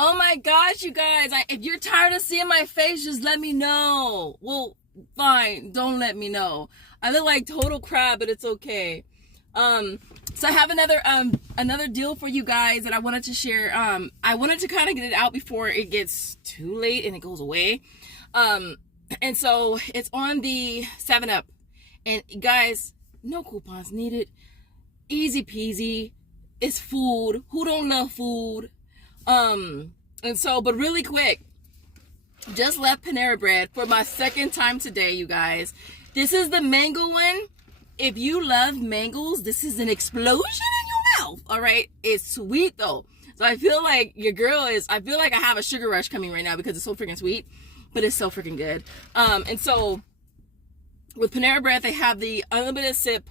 Oh my gosh, you guys. If you're tired of seeing my face, just let me know. Well, fine. Don't let me know. I look like total crap, but it's okay. So I have another deal for you guys that I wanted to share. I wanted to kind of get it out before it gets too late and it goes away. And so it's on the 7-Up. And guys, no coupons needed. Easy peasy. It's food. Who don't love food? And so, but really quick, just left Panera Bread for my second time today, you guys. This is the mango one. If you love mangoes, this is an explosion in your mouth. All right. It's sweet though. So I feel like I feel like I have a sugar rush coming right now because it's so freaking sweet, but it's so freaking good. And so with Panera Bread, they have the unlimited sip,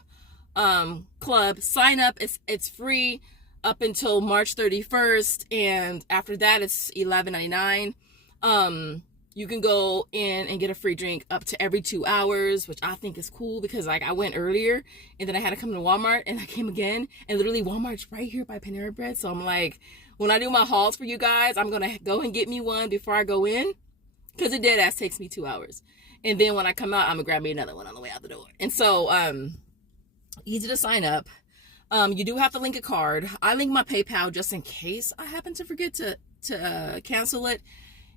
club. Sign up. It's free up until March 31st. And after that, it's $11.99. You can go in and get a free drink up to every 2 hours, which I think is cool because like I went earlier and then I had to come to Walmart and I came again, and literally Walmart's right here by Panera Bread. So I'm like, when I do my hauls for you guys, I'm going to go and get me one before I go in because it dead ass takes me 2 hours. And then when I come out, I'm going to grab me another one on the way out the door. And so, easy to sign up. You do have to link a card. I link my PayPal just in case I happen to forget to cancel it.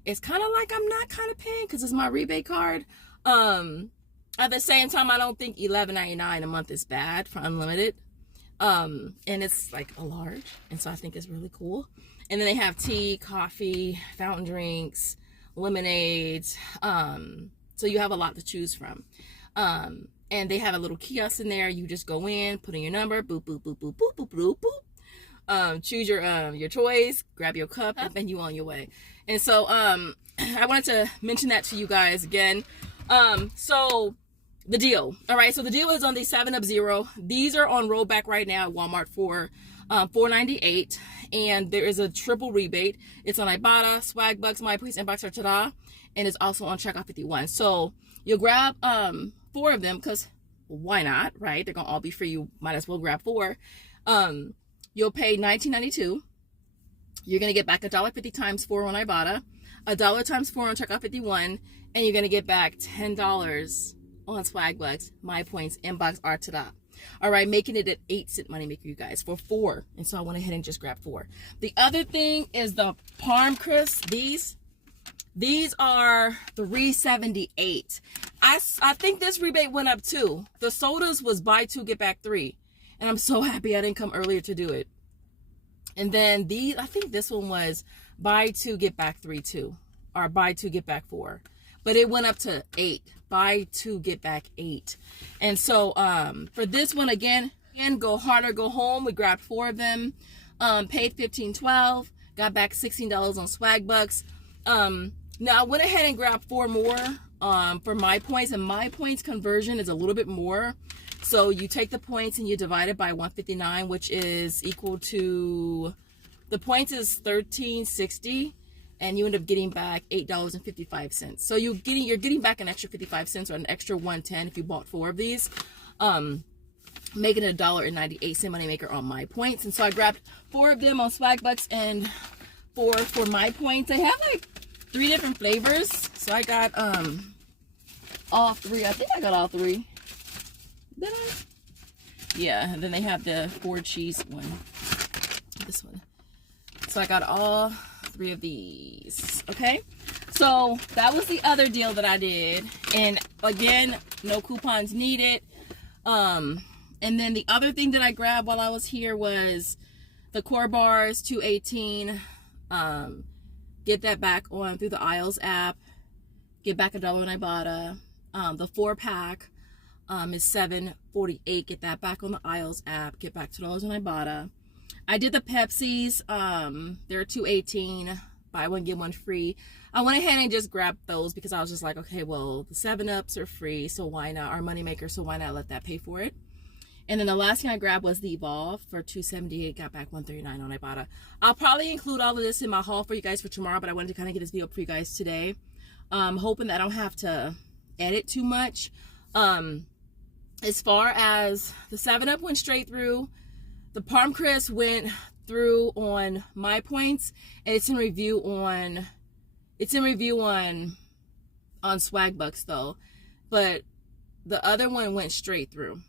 It's kind of like I'm not kind of paying because it's my rebate card. At the same time, I don't think $11.99 a month is bad for unlimited. And it's like a large, and so I think it's really cool. And then they have tea, coffee, fountain drinks, lemonades. So you have a lot to choose from. And they have a little kiosk in there. You just go in, put in your number, boop, boop, boop, boop, boop, boop, boop, boop. Choose your choice, grab your cup, and you on your way. And so I wanted to mention that to you guys again. So the deal. All right, so the deal is on the 7-Up Zero. These are on rollback right now at Walmart for $4.98, and there is a triple rebate. It's on Ibotta, Swagbucks, MyPoints, Inbox, or Tada, and it's also on Checkout 51. So you'll grab 4 of them because why not, right? They're gonna all be free. You might as well grab 4. You'll pay $19.92. You're gonna get back $1.50 times 4 on Ibotta, $1 times 4 on Checkout 51, and you're gonna get back $10 on Swagbucks, MyPoints, Inbox, or Tada. All right, making it an 8-cent moneymaker, you guys, for 4. And so I went ahead and just grabbed 4. The other thing is the Parm Crisps. These are $3.78. I think this rebate went up too. The sodas was buy 2 get back 3, and I'm so happy I didn't come earlier to do it. And then these, I think this one was buy 2 get back 3 too, or buy 2 get back 4, but it went up to 8. Buy 2 get back 8. And so for this one again, go hard or go home. We grabbed 4 of them, paid $15.12, got back $16 on Swagbucks. Now I went ahead and grabbed 4 more for MyPoints, and MyPoints conversion is a little bit more. So you take the points and you divide it by 159, which is equal to, the points is $13.60, and you end up getting back $8.55. So you're getting back an extra 55 cents or an extra 110 if you bought 4 of these, making it $1.98 moneymaker on MyPoints. And so I grabbed 4 of them on Swagbucks and 4 for MyPoints. They have like 3 different flavors, so I got all 3. I think I got all 3. Did I? Yeah, and then they have the 4 cheese one. This one. So I got all 3 of these. Okay, so that was the other deal that I did, and again, no coupons needed. And then the other thing that I grabbed while I was here was the core bars, $2.18. Get that back on through the Aisles app. Get back $1 on Ibotta. The 4-pack is $7.48. Get that back on the Aisles app. Get back $2 on Ibotta. I did the Pepsis. They're $2.18. Buy one, get one free. I went ahead and just grabbed those because I was just like, okay, well, the 7-Ups are free, so why not? Our moneymaker, so why not let that pay for it? And then the last thing I grabbed was the Evolve for $2.78. Got back $1.39 on Ibotta. I'll probably include all of this in my haul for you guys for tomorrow, but I wanted to kind of get this video up for you guys today. Hoping that I don't have to edit too much. As far as the 7-Up went straight through. The Parm Crisp went through on my points, and it's in review on Swagbucks though, but the other one went straight through.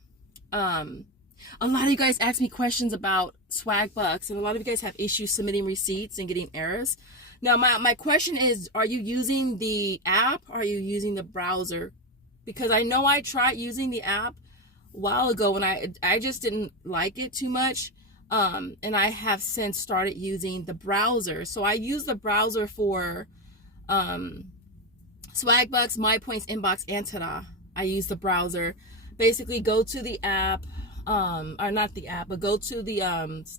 A lot of you guys ask me questions about Swagbucks, and a lot of you guys have issues submitting receipts and getting errors. Now, my question is, are you using the app? Or are you using the browser? Because I know I tried using the app a while ago, and I just didn't like it too much. And I have since started using the browser. So I use the browser for Swagbucks, My Points, Inbox, and Ta-da. I use the browser. Basically, go to the app, or not the app, but go to the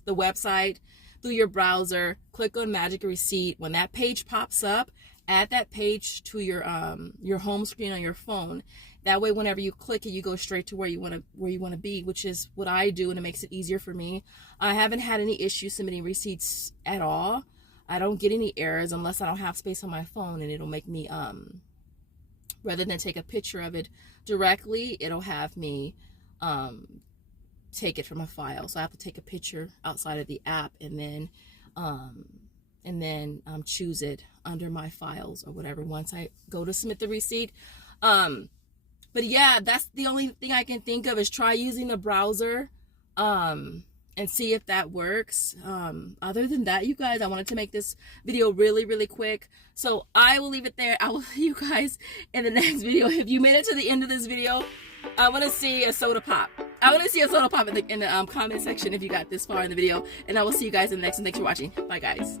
website through your browser, click on Magic Receipt. When that page pops up, add that page to your home screen on your phone. That way, whenever you click it, you go straight to where you want to be, which is what I do, and it makes it easier for me. I haven't had any issues submitting receipts at all. I don't get any errors unless I don't have space on my phone, and it'll make me rather than take a picture of it directly, it'll have me take it from a file. So I have to take a picture outside of the app and then choose it under my files or whatever once I go to submit the receipt. But yeah, that's the only thing I can think of is try using the browser and see if that works. Other than that, you guys, I wanted to make this video really, really quick. So I will leave it there. I will see you guys in the next video. If you made it to the end of this video, I want to see a soda pop. I want to see a soda pop in the comment section if you got this far in the video. And I will see you guys in the next one. Thanks for watching. Bye, guys.